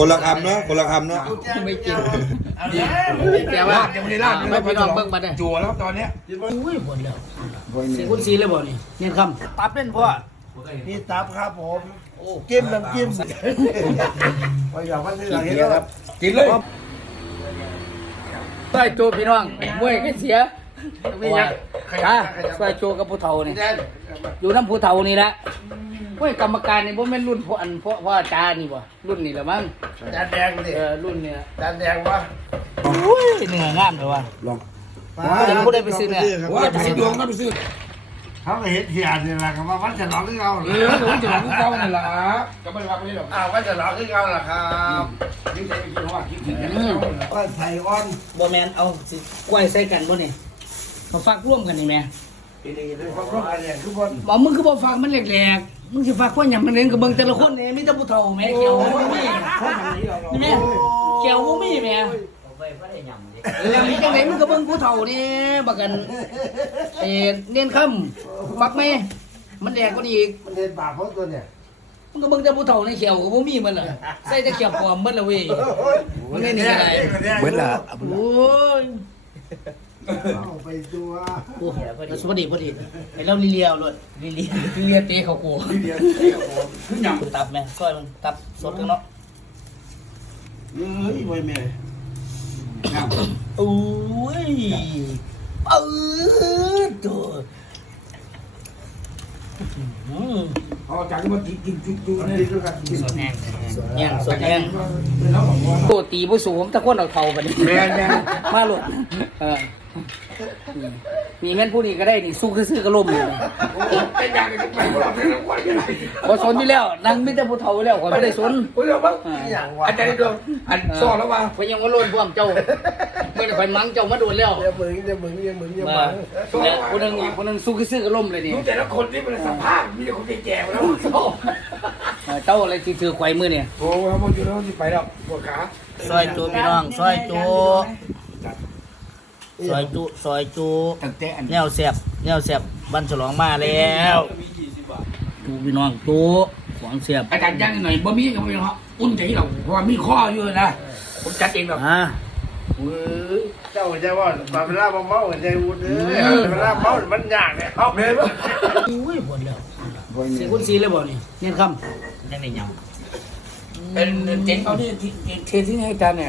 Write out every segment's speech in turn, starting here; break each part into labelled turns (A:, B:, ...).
A: คนละคำเนาะคนละคำเนาะ
B: ไม่กินแต่ว่ายังไม่ได้ลาดไม่พี่น้องเบิ่งมาเนี่ย
C: จั่วแล้วตอนเนี้ย
B: อุ้ยหมดแล้วสี่คูณสี่เลยบ่นี่เนี่ยคำตับเป็นพ่อ
D: นี่ตับครับผมจิ้มน้ำจิ้มไปอยากว่าที่ไหนครับ
C: กินเลย
B: ซอยจูพี่น้องมวยก็เสียจ้าซอยจูกับผู้เฒ่านี่อยู่น้ำผู้เฒ่านี่แหละเว้ยกรรมการนี่บ่แม่นรุ่นพ่อจ้านี่บ่รุ่นนี่ละมั้ง
D: จานแดงดิ
B: รุ่นนี่
D: จานแดงวะ
B: อุ้ยเนื้องามเลยว่ะ
C: ลอง
B: เดี๋ยวผู้ใดไปซื้อเนี่ย
C: ว่าไปดวงก็ไปซื้อ
D: เขาเห็นเสียนี่แหละครับว่าวันฉลองที่เรา
C: เออหนูจะหลังเก่านั่นแหละก็ไม่ว่าไปหรอก
D: วันฉลองที่เราล่ะครับ
C: ยิ่งใจไปกินว่าคิดถึง
D: ก็ใส่อ้อน
B: บ่แม่นเอาสิกล้วยใส่กันบ่นี่มาฝากร่วมกันนี่แม่
D: ดีๆเลยเพราะว่าอะไรทุกคน
B: บอกมึงคือบ่ฝากมันแหลกๆมึงสิฝากคนหยังมันเล่นกับเบิ่งแต่ละคนนี่มีแต่ผู้เฒ่าแม่เกี่ยวบ่มีนี่แม่เกี่ยวบ่มีแม่แล้วมีจังไดมึงก็เบิ่งผู้เฒ่านี่บักกันเน้นค่ำฟักแม่มันแหลกกว่านี้อีก
D: มันเดินป่าเพราะตัวเนี่ย
B: มึงก็เบิ่งแต่ผู้เฒ่าในเขียวก็บ่มีมันล่ะใส่แต่เขียวปลอมมันละเว้ยมันเล่นนี่ก็ได้
C: เบิ้ลละ
B: โอ้ย
D: เอาไปตัว
B: โอ้สวัสดีพอดีไอ้เราเลียวเลยเลียเตะเขากู
C: ขึ้นยัง
B: ตับแม่ซอยมันตับสดกันเนาะ
D: เฮ้ยไว้แม่
B: โอ้ยตัว
C: อ๋อจากที่มันกินจุ๊ๆนี่
D: ดีด้วยกัน
B: สดแห้งสดแห้งตัวตีผู้สูงตะคนเอาเข่ากันมาหลุดมีแม่นผู้นี้ก็ได้นี่สู้ซื่อๆก็ล่มเลย
C: แต่อยากจะไปพวกเราไม่ต้องไหวไม่ได้
B: พอสนที่แล้วนั่งมิแต่ผู้เฒ่าแล้วข่อยไม่ได้สน
C: เฮ้ยเราบ้างอาจารย์ดวงอันซ้อแล้วว่า
B: ข่อยยังว่าล้นพวกเจ้าไม่ได้ข่อยมังเจ้ามาโดนแล้ว
D: อย่ามึงอย่ามึงอย่ามึงอย่า
B: มา
D: มึง
B: เนี่ยคนหนึ่งสู้ซื่อๆก็ล่มเลยนี่
C: ดูแต่ละคนที่มันสัมภาษณ์มีแต่คนแก่ๆแล้วซ้อ
B: เจ้าอะไรที่ถือไขว้มือเนี่ย
C: โอ้ยมันอยู่แล้วที่ไปแล้วปวดขา
B: ซอยจูพี่น้องซอยจู
C: ตั้งแต่อัน
B: แนวแซ่บบันฉลองมาแล้วจูพี่น้องจูขวางแซ่บ
C: อาจารย์ย่างหน่อยบ่มีก็ไม่เอาอุ่นใจเราเพราะว่ามีข้ออยู่นะผมจัดเองหรอก
D: เจ้าใจว่าบาเวลาเมาใจวุ่นเลยเวลาเมามันยากเนี่ยเอาเลย
B: อุ้ยปวดแล้วสี่คูณสี่เลยบ่นี่เนี่ยคำยังไงยัง
C: เป็นเจ๊งเขาที่เทที่ให้อาจารย์เนี่ย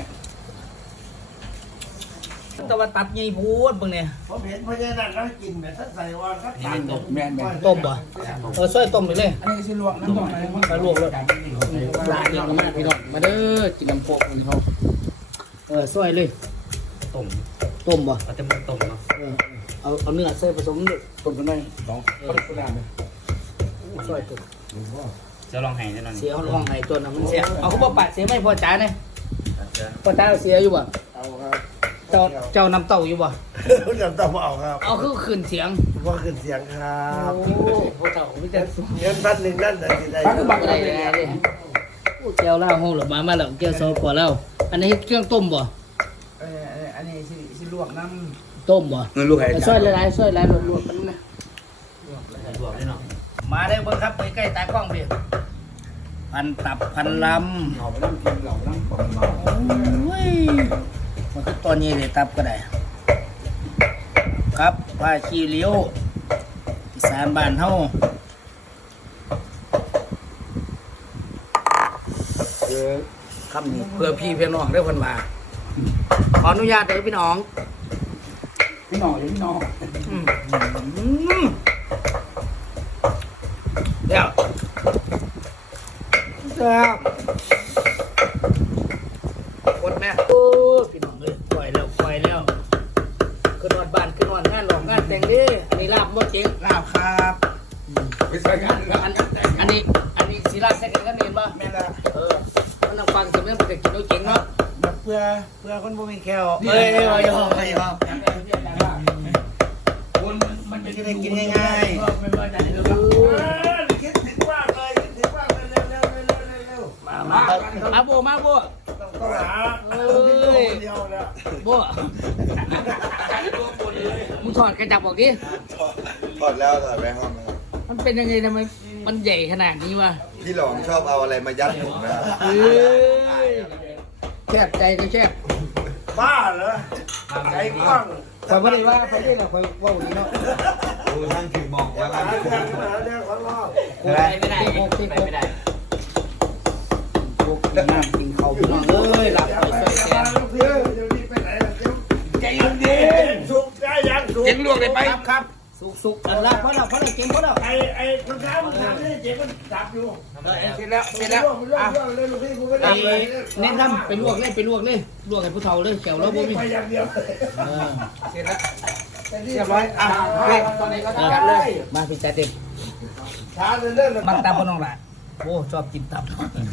B: แต่ว่าตับใหญ่พูดเบิ่งเนี่ย
D: ผมเห็นพญานาคเขากินแบบท่านใส่ว่าเขาตัด
C: แม่น
B: ต้มบ่ซอยต้มไปเลย
C: อันนี้สิลวกน้ำต้มอะไร
B: ไปลวกเลยลาเองก็มาพี่น้องมาเด้อกินน้ำโป๊กของเขาซอยเลยต้มบ่
E: ก็จะมันต้มเนาะ
B: เอาเนื้อใส่ผสมด้วย
C: ต้มกันได้สองคนคนละเลย
B: ซอยตุ่
E: จะลองให้แน่นอน
B: เสียห้องไห้ตัวน่ะมันเสียเอาเขาบ่ปะเสียไม่พอจ่ายเนี่ยพอจ่ายเสียอยู่บ่
D: เอาครับ
B: เจ้านำเต้าอยู่บ่
D: จำต้องเอาครับ
B: เอาคือขึ้นเสียง
D: ว่าขึ้นเสียงครับ
B: โอ้พอเต้ามีแต่
D: เงินพันหนึ่งนั่นแต่ที่ใด
B: อะไรเลยแก้วเหล้าห้องหรือมาแล้วแก้วซอพอแล้วอันนี้เครื่องต้มบ่
C: อันนี้สิลวกน้
B: ต้มบ่
C: ำเงินลูกไข่
B: ซอยหลายๆซอยหลายลวกๆกันนะ
E: ลวกได้เนาะ
B: มาได้เบิ่งครับไปใกล้ตากล้องพี่พันตับพันลำ
C: เหล่าน้ำกินเหล่าน้ำปองเหล่า
B: โอ้ยมันคือตอนนี้เลยตับก็ได้ครับผ้าขี้เหลี้ยวอีสานบ้านเฮาคำนี้เพื่อพี่เพื่อน้องได้อเพิ่นมาขออนุญาตได้อพี่น้อง
C: พี่น้องพี่น้อง
B: เดี๋ยวครับกดแม่โอ้พี่น้องเลยปล่อยแล้วขึ้นนอนบ้านขึ้นนอนงานหลอกงานแต่งดิอันนี้ลาบบ่เจ๋ง
D: ลาบครับ
C: ไปใส่งานแล้ว
B: อันนี้สีลาบใส่กันก็เนียนป่ะ
D: แม่ละ
B: มันต้องฟังสำเนียงมันจะกินเอาเจ๋งเนาะ
D: เพื่อคนบ่มีแก้ว
B: เฮ้ยยอม
C: คนมันจะ
D: จะได้กินง่ายๆคิดถึงว่าเลยคิดถึงว่าเลยเร็ว
B: มาโบ
D: ต้องหาเดียวแล้ว
B: โบมึงถอดกระจับออกดิ
A: ถอดแล้วถอดไปห้องนะครับ
B: มันเป็นยังไงทำไมมันใหญ่ขนาดนี้วะ
D: เ
A: พี่หลองชอบเอาอะไรมายัดผมนะ
B: เอ้ยแคบใจก็แคบ
D: บ้าเหรอใจกว้าง
B: คอยบ่ได้ว่าไปได้หรอกคอยว่าอย่างนี้เนาะ
A: ดูท่านคือบอกว่า
D: เรื่องของเรา
B: โคกไม่ได้โคกที่โคกโคกกินน้ำกินข้าวพี่น้องเอ้ยหลับไปช่วยแก
D: เดี๋ยวนี้ไปไหนล่ะเจ้า
C: ใจเย็นดิ
D: สุกได้ยังสุก
C: เย็นลวกได้ไป
B: ครับ สุกๆอันละเพราะเราเก่งเพราะเรา
D: ไอ้คนเช้ามันทำนี่เจ๊มันจับอยู่
C: เสร็จแล้วเสร็จแล้ว
D: อ่ะเลยลูกพี่กูไม่ได้
B: ไอ้เน้นทำไปลวกเลยลวกให้ผู้เฒ่าเลยแก้วแล้วบ่มี
D: ไปอย่างเดียว
C: เสร็จแล้ว
D: เรียบร้อยอ่ะ
C: ตอนนี้ก็ทำกันเลย
B: มาพี่จ่าเต็ม
D: ช้าเรื่อยๆ
B: มักตามพ่อน้องล่ะโอ้ชอบกินตับ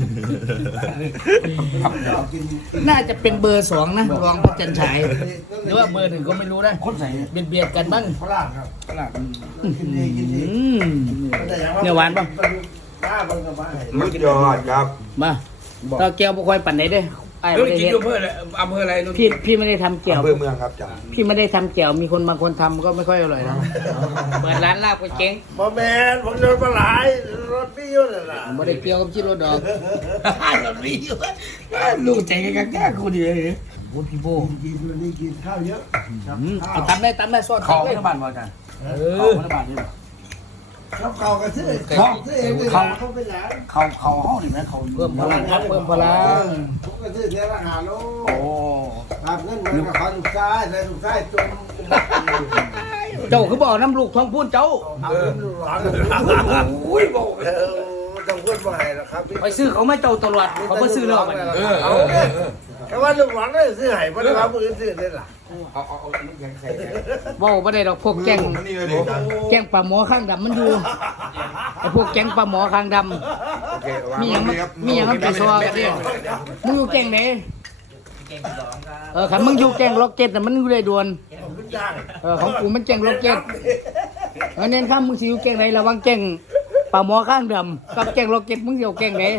B: น่าจะเป็นเบอร์2นะรองพระจันฉายหรือว่าเบอร์1ก็ไม่รู้นะ
C: คนใส่
B: เบียดกันบ้าง
D: ฝรั่งครับ
C: ตลาด
D: กินดีกินดี
B: เนื้อหวานป่ะ
D: บ้าบังกับบ้า
A: มุดยอดครับ
B: มาเราแก้วบ่ค่อยปั่นไหนเด้ไอ้
C: เฮ้
B: บ่
C: ย
B: ได้
C: กิน
B: เฮ็ด
C: อยู่เพื่ออะไรอำเภออะไรนู่น
B: พี่ไม่ได้ทำแก้ว
A: อำเภอเมืองครับจ้ะ
B: พี่ไม่ได้ทำแก้วมีคนบางคนทำก็ไม่ค่อยอร่อยนะเปิดร้านลาบก็เจ๊ง
D: บอแมนผมโดนมาหลายรถพี่ยุ่นน่ะ
B: บ่ได้เกี่ยวกับชิโร่ดอก
C: เราดีอยู่ลูกใจกันแก่คุณดีเลย
B: โอ้พี่โบ
D: กินวันนี้กินข้าวเยอะ
B: เอาตำได้ซอส
C: เขา
B: เลย
C: รัฐบาลว่ากัน
B: เอ
C: เขา
B: อ
C: รัฐบาลนี่
D: เขาเข่ากันซื้อซื้อเองเลยเขาไปหลาน
C: เขาห้องนี่ไหมเขา
B: เพิ่มพลังครับเพิ่มพลัง
D: ผมก็ซื้อเนื้อละ5 โล
C: โอ้
D: ครับเงินมันก็ขอลูกชายแล้วลูกชายจน
B: เจ้าคือบอกน้ำลูกท้องพูนเจ้า
D: เอาเงินลูกหลาน
C: โอ้ยบอก
D: ต้องพูดว่าไงล่ะครับ
B: ไปซื้อเขาไม่เจ้าตลอดเขาไม่ซื้อแล้ว
D: เอาแค่ว่าลูกหลานได้ซื้อให้เพราะว่ามือซื้อได้ล่ะ
C: เอาน้ำแข็งใส่
B: ว่าไม่ได้ดอกพวกแกง
A: นี่เลยดิ
B: แกงปลาหมอข้างดำมันอยู่ไอ้พวกแกงปลาหมอข้างด
A: โอเค
B: ำมีอย่างมันไปซอกันเนี่ยมึงอยู่แกงไหนขันมึงอยู่แกงล็อกเก็ตแต่ะมันอยู่ได้ด่วนของกูมันแกงล็อกเก็ตเน้นข้ามมึงสิอยู่แกงไหนระวังแกงปลาหมอข้างดำกับแกงล็อกเก็ตมึงสิอยู่แกงไหน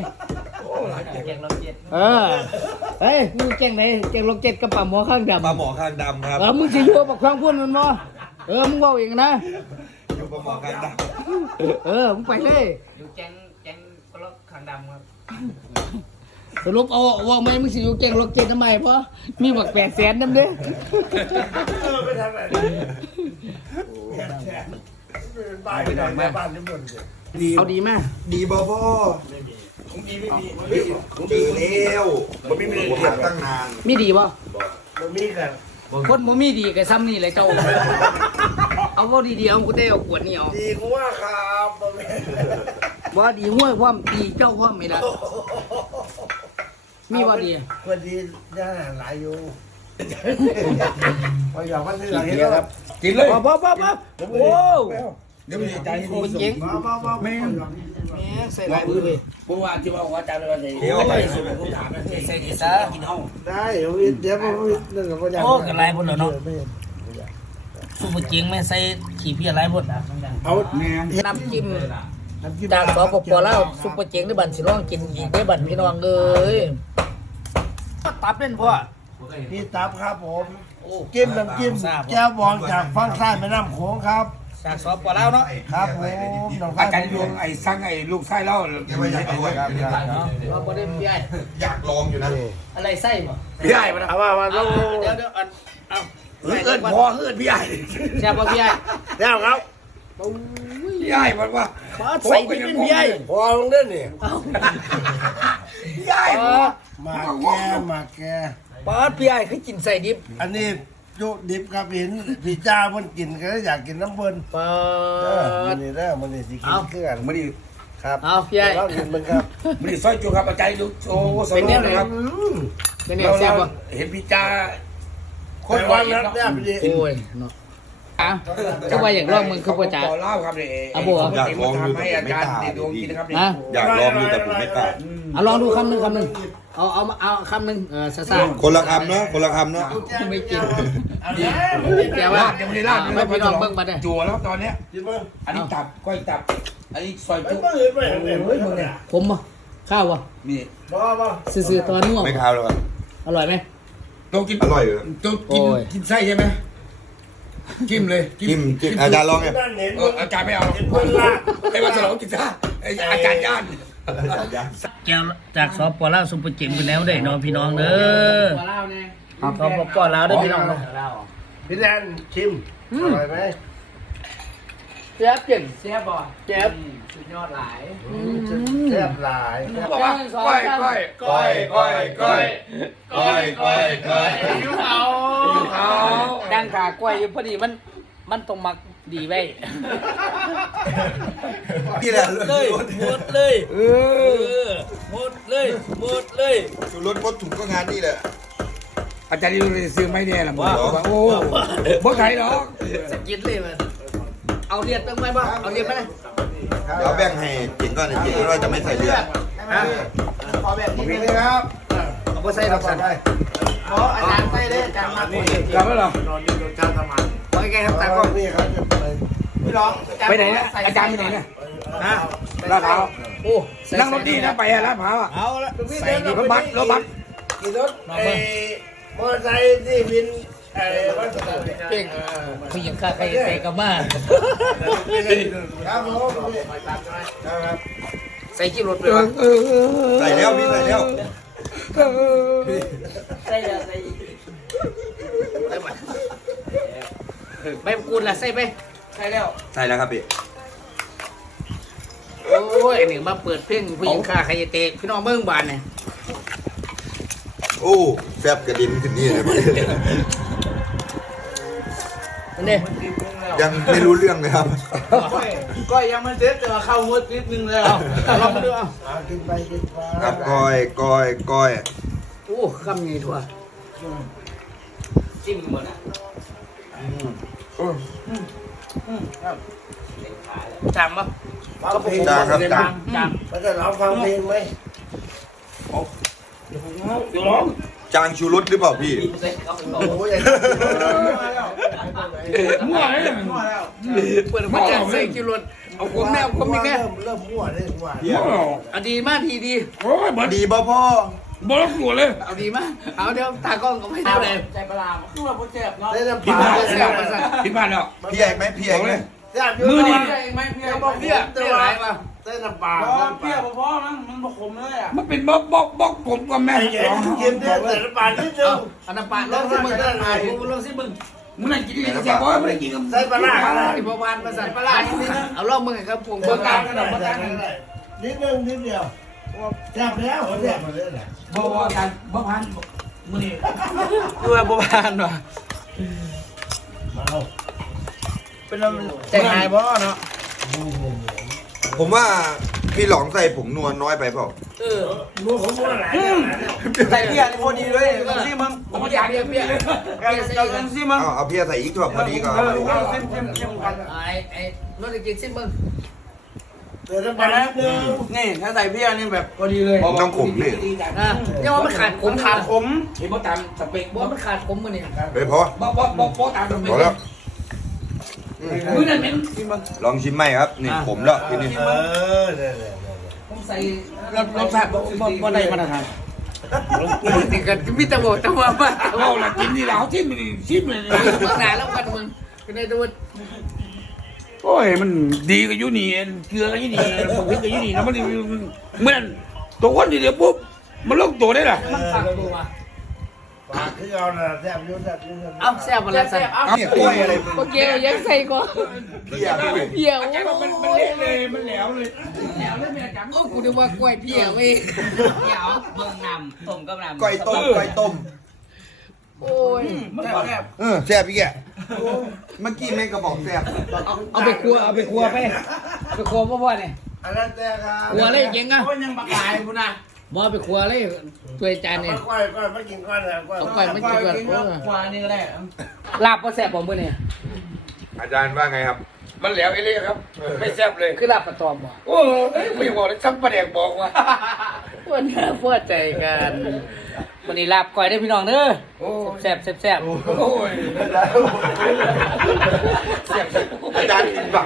B: เฮ้ยมึงแกงไหนแกงล็อกเก็ตกับปลาหมอข้างดำ
A: ปลาหมอข้างดำครับ
B: มึงสิอยู่บักครั้งพุ่นมันบ่มึงเว้าเองนะ
A: อยู่ปลาหมอข้างด
B: มึงไปเลย
E: อยู่แจงปลอกขางดำครับ
B: สรุปเอาว่าไม่มึงสิอยู่แกงล็อกเก็ตทำไมเพราะมีบัก800,000นำเด้
D: ไปทำอะไรบ้านไปไหนบ้านที่บน
B: เอาดีมาก
A: ำดีบ่พ่อเจอแล้วมันไม่มีเรียกตั้งนาน
B: มีดีบ่
D: มันมีกัน
B: คนบ่มีดีก็ซ้ำนี่แหละเจ้า เอาบ่ดีๆเอากูได้เอาขวดนี่เอา
D: ดีกูว่าครับ
B: บ่ดีห้วยความดีเจ้าความไม่ละมีบ่ดี
D: คนดีย่าหลายอยู่พออยากมาซื้ออะไรครับ
C: กินเลย
B: บ่โอ้
C: เดี๋ยวมีใจให้
B: โหเจ๋ง
D: มาแม่
B: แหมใส่หลายมือเลย
C: เพราะว่าที่ว่าอาจารย์ว่าใส่เดี๋ยวไปสุดผมถามนะใส่ดีซะกินห้อง
D: ได้เดี๋ยวผมนั่นก็อยาก
B: โอ้กันหลายพุ่นแล้วเนาะซุปเปอร์เจ๋งแม่ใส่ขี้เพี้ยหลายพุ่น
D: เอา
B: น้ำจิ้มจากสปปลาวซุปเปอร์เจ๋งในบ้านสิร้องกินอีกได้บ้านพี่น้องเอ้ยตับเล่นพ่อ
D: พี่ตับครับผมจิ้มน้ำจิ้มแก้วบองจากฝั่งซ้ายแม่น้ำโขงครับ
B: จากสปลาวเนาะ
D: ครับผมน้อง
C: อาจารย์ดวงไอ้สั่งไอ้ลูกไส้เล่า
A: แกไม่อยากเอาไว้ครับ
B: เราบ่ได้พี่ไอ้
A: อยากลองอยู่นะ
B: อะไรไส้บ่
C: พี่ใหญ่มา
D: เอาว่าต้อง
B: เดี๋ยวเอา
C: เอิ้นพอเอิ้นพี่ใหญ่
B: แซ่บบ่พี่ไอ้
D: แล้วครับ
C: พี่ใหญ่มันว่า
B: ใส่ที่เป็นพี่ไอ้
D: พอลงเล่นนี่
C: พี่ใหญ่
D: มาแก
B: ป๊าดพี่ไอ้คือกินใส่ดิบ
D: อันนี้จุดิบครับเห็นพี่จ้าเพิ่นกินก็อยากกินน้ำเพิ่น
B: ป๊า
D: มัน
B: ด
D: นี่ได้มันนี่สิกินเครื่อง
C: ไม่ได้
D: ครับ
B: เอาพี่ไอ้
D: ลองกินมันครับ
C: ไม่ได้ซอยจูครับอาจารย์ดูโชว์ส
B: เป็น
C: นุ
B: แน
C: ก
B: วไหน
C: นะครับ
B: เป็นแนวแซ่บบ่
C: เห็นพี่จ้า
D: คนวันนั้นเนี่ยพี่ดี
B: โอ้ยเนาะก็ว่าอย่างรอบมึงคือบ่จ๋า
C: ต่อเล่าครับเนี่ย
B: เอาบ่
C: อยากลองดูให้อาจารย์ในดวงกินนะครับ
B: ฮะ
A: อยากลองดูแต่ผมไม่กล้า
B: เอาลองดูคำหนึงเอาคำหนึงซ่า
A: คนละคำนะคนละคำนะ
B: ๆไม่กิน
D: เอาแล้ว
B: แต่ว่า
C: ยังไม่ได้ลาด
B: ไม่พี่น้องเบิ่งมาได้
C: จั่วแล้วตอนเนี้ย
D: กินมั้ง
C: อันนี้ตับก้อยตับ อันนี้ซอย
D: ไม่
C: จุ๊
D: ต้องอื่นไม่เห็นมึงเนี่ย
B: ผมบ่ข้าวบ่
C: นี่
D: บ่
B: ซื่อๆตัวนัว
A: ไม่คาวเลย
B: อร่อยไหม
C: เรากิน
A: อร่อยเลย
C: ต้องกิน
B: โอ้ย
C: กินไส้ใช่ไหมจิ้มเลย
A: จิ้มอาจารย์ลองไง
D: นั่นเห็น
C: อาจารย์ไม่เอา
D: เห็นเพิ่นลาก
C: ไอ้วันฉลองกินซ่าไอ้อาจารย์ย่าน
B: แก้วจากสปลาวซุปเปอร์เจ๋งไปแล้วได้เนาะพี่น้องเด้อสปลาวเด้อพี่น้องเนาะ
D: พี่แดนชิมอร่อยไหม
B: แซ่บเก่ง
E: เสียบ่
B: แซ่บ
E: สุดยอดหลาย
D: แซ่บหลาย
C: บอกว่าก้อยก้อย
A: ก้อยก้อยก้อยก้อยก้อยก้อย
C: เอา
B: ดังขากล้วยอยู่พอดีมันต้องมักดีไว้
A: นี่แหละ
B: เลยหมดเลยหมดเลยหมดเลย
A: ชูรถมดถุงก็งานนี่แหละ
C: อาจารย์นี่เลยซื้อไม่แน่ละมึงโอ้บ่ไทยหรอก
B: จะกินเลยมันเอาเรียดตั้งไหมบ้างเอาเรียดไหม
A: เดี๋ยวแบ่งให้เจ๋งก่อนนะเจ๋งว่าจะไม่ใส่เลือด
D: ขอแบบนี้เลยครับ
B: เอาไปใส่ดอกสัน
D: ขออาจารย์ใส่เลยอาจารย์มาคุย
C: กลับแล้วเหรอน
D: อนนี่โดนจ้างทำงาน
B: ไปไกลครับตากล้อง
D: นี่ครับพี่ร้อง
C: ไปไหนนะอาจารย์ไปไหนเนี่ย
B: ฮะ
C: ลาดพร้าว
B: โอ้
C: นั่งรถดีนะไปลาดพร้าวอ่ะ
B: เอาละ
C: ใส่รถบัสรถบัส
D: ขี่รถมอเตอร์ไซค์ที่วินวัดสุทัศน์
B: เก่งผู้หญิงข้าใครเตะกับมา
D: ครับผมครับ
B: ใส่กี่รถไปวะ
A: ใส่แล้วพี่ใส่แล้ว
B: ใส่ใส่ใบมะกรูดล่ะใส่ไปใส่แล้ว
A: ใส่แล้วครับพี่
B: โอ้ยอันนี้มาเปิดเพลงผู้หญิงข้าใครเตะพี่น้องเบิ้งบานเนี่ย
A: โอ้แฟบกระดิ่งขึ้นนี่เลย
B: นี่
A: ยังไม่รู้เรื่องเลยครับ
E: ก็ยังไม่เสร็จแต่ว่าเข้ามุดนิดนึงแล้วลองดูเอา
D: กินไปกินไป
A: ครับก้อยก้อยก้อย
B: โอ้คำนี้ทั่ว
E: จิ้มหมดอ่ะ
B: จำปะ
D: ฟังเพลง
A: จางครับจาง
B: จ
D: มันจะร้องฟังเพลงไหม
C: เดี๋ยวร้อง
A: จางชูรสหรือเปล่าพี่
D: โอ้ย
C: มั่วเลย
B: ำเปิดมาจากใส่กิโลเอาผมแนวผมอีกแน่
D: เริ่มมั่วเลยมั่ว
B: เอาดีมากทีดี
C: โอ้ยบ่
A: ดีบ่พ่อ
C: บ่ต้องกลัวเลย
B: เอาดีมากเอาเดี๋ยวตากล้องก็ไม่เท่าไหร่
E: ใจปลาคือว่าโปรเจ็บเนาะ
D: ได้น้ำป
C: ผิด
D: ลา
C: พลาด
D: ได้
C: แล้ว
D: น้ำปลา
C: ผิดพลาดแล้ว
A: พี่ใหญ่ไหมพี่ใหญ่ไหม
D: แซ่บ
C: มือนี่
E: เองไหมเพี้ย
D: บอก
B: เพี้ยเพี้ยอะไรวะ
D: ได้น้ำปลา
E: เพี้ยพ่อมั้งมันบกขมเลยอ่ะ
C: มันเป็นบอกผมกับแม่
D: ไอ้แกเค็มได้แต่น้ำปลานิดนึ
B: เอา
D: ง
B: อันนั้นปาดลองสิมึงลองสิมึง
C: มึงนั่งกินอะไรแซ่บบ่ไม่ได้กินกับ
D: ใส่ปลาร้า
B: ไอ้ประวานมาสั่นปลาเอาลองมึงครับผม
D: เบอ
B: เบิ่
D: ร์
B: ง
D: กา
B: กั
D: ร
B: น
D: ก็ได้นิดนึงนิดเดียวแซ่บแล้วแซ่บมาเลยแหละ
C: บ่กันบ่พันมื้อนี้
B: ดูว่าประวานว่ะ
D: มาเอา
B: เป็นใจหายบ่เนาะ
A: ผมว่าพี่หลองใส่ผงนวลน้อยไปเปล่า
B: เออ
D: รู้ผมว่าอะไร
E: ใส่เพี้ยพอดีเลยซิมึง
B: ผมอยากเรียกเพี้ยเพี้ยใส่กัน
E: ซิมึง
A: เอาเพียใส่อีกถั่วพอดีก็เอา
E: ซิมกัน
B: ไอ้รถจะกินสิมึง
D: เติมน้ำปลานิดนึง
E: นี่ถ้าใส่เพี้ยนี่แบบพอดีเลย
A: ผมต้องขมเลย
B: นะยังว่ามันขาดขม
E: ขาดขม
C: เห็นบ่ตามสเปค
B: บ่มันขาดขมมื้อนี้
A: เฮ้ยพอ
C: บ่ตามสเป
A: พอ
C: ค
A: แล้ว
C: มื้อนั้นเป็น
A: ลองชิมไหมครับนี่ขมแล้วทีนี้
D: เนี่ย
B: ผมใส่
E: รสชาติบ่ได้มาตรฐาน
B: นี่ก็มีแต่บอกแต่ว่ามา
C: เราล่ะกินนี่แล้วชิมนี่ชิมเลย
B: เมื่อไหร่แล้วกันมึงก็ได้ดู
C: โอ้ยมันดีก็อยู่นี่เกลือก็อยู่นี่ผมพริกก็อยู่นี่นะมันเหมือนตัวคนเดียวปุ๊บมันลงตัวได้ล่ะ
B: มันฝากตัว
D: ปลาคือเอาน่ะแซ่บยุ่งแซ่บยุ่ง
B: เอ้าแซ่บอะไรสั่น
A: เนี่ยกล้วยอะไร
B: โอเคยังใส่ก่อน
A: เพียพี่
B: เพี้ย
C: แกบอกมันเละเลยมันแหลวเลย
B: โอ้กูนึกว่ากล้วยเพี้ยไม่
E: เดี๋ยวเบิ่งนำต้มกับนำ
A: ก้อยต้มก้อยต้ม
B: โอ้ย
A: แซ่บพี่แกเมื่อกี้แม่ก็บอกแซ่บ
B: เอาไปครัวเอาไปครัวไปไปครัวพ่อเนี่ย
D: อันนั้นแต่ครับ
B: ครัวเลยเก่งอ่ะ
E: ก็ยังบักหลายกูนะ
B: บ่ไปครัวเลยถ้วยจานเนี่ย
D: ก้อยไม่กินก้อยเลยก้อย
B: เอาก้อยไม่กินก่อน
E: ควานี่ก็ได้
B: ลาบก็แซ่บบ่มื้อนี่
A: อาจารย์ว่าไงครับ
C: มันแหลวไอ้เละครับ ไม่แซ่บเลย
B: คือลาบปลาตอมบ่
C: โอ้ยไม่บอกเลยซ้ำประเด็กบอกว่า
B: เพื่อนเพื่อใจกันวันนี้ลาบก้อยได้พี่น้องเด้อแซ่บแซ่บ
C: โอ้ย
A: อาจารย์กินบัก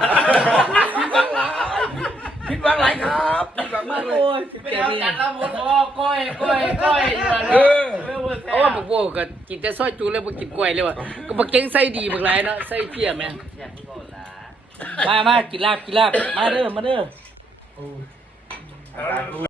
C: ผิดหวังหลายครับผิดหวังมากเลย
E: ไม่เอาจัดแล้วหมดก้อยอยู่แล้ว
B: เพราะว่าบอกว่าก็กินแต่ซอยจูเลยบ่กินกล้วยเลยว่ะก็บ่เก่งใส่ดีบักหลายเนาะใส่เพี้ยแม่มากินลาบมาเด้อ
D: เอา